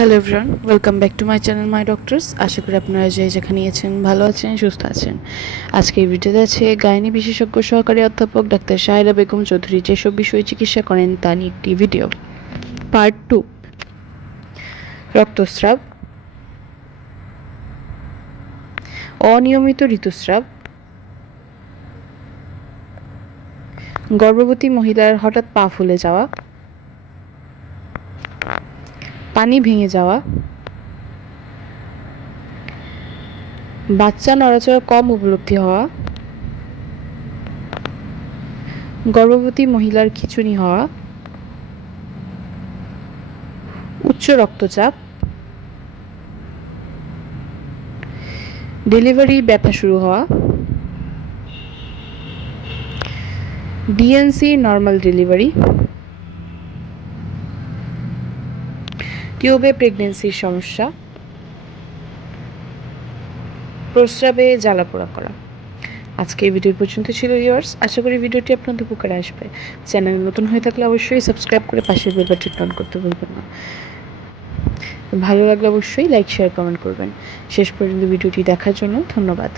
Hello everyone, welcome back to my channel my doctors. আশা করি আপনারা যে যেখানে আছেন ভালো আছেন, সুস্থ আছেন। আজকে এই ভিডিওতে আছে গাইনি বিশেষজ্ঞ সহকারী অধ্যাপক ডাক্তার শাহেরা বেগম চৌধুরী যেসব বিষয়ে চিকিৎসা করেন তা নিয়ে একটি ভিডিও। পার্ট 2, রক্তস্রাব, অনিয়মিত ঋতুস্রাব, গর্ভবতী মহিলার হঠাৎ পা ফুলে যাওয়া, পানি ভেঙে যাওয়া, বাচ্চা নড়াচড়া কম উপলব্ধি হওয়া, গর্ভবতী মহিলার খিঁচুনি হওয়া, উচ্চ রক্তচাপ, ডেলিভারি ব্যথা শুরু হওয়া, ডিএনসি নর্মাল ডেলিভারি, টিউবে প্রেগনেন্সির সমস্যা, প্রস্রাবে জ্বালাপোড়া করা। আজকে এই ভিডিও পর্যন্ত ছিল ভিউয়ার্স। আশা করি ভিডিওটি আপনাদের উপকারে আসবে। চ্যানেলে নতুন হয়ে থাকলে অবশ্যই সাবস্ক্রাইব করে পাশের বেল বাটনটি অন করতে ভুলবেন না। ভালো লাগলে অবশ্যই লাইক, শেয়ার, কমেন্ট করবেন। শেষ পর্যন্ত ভিডিওটি দেখার জন্য ধন্যবাদ।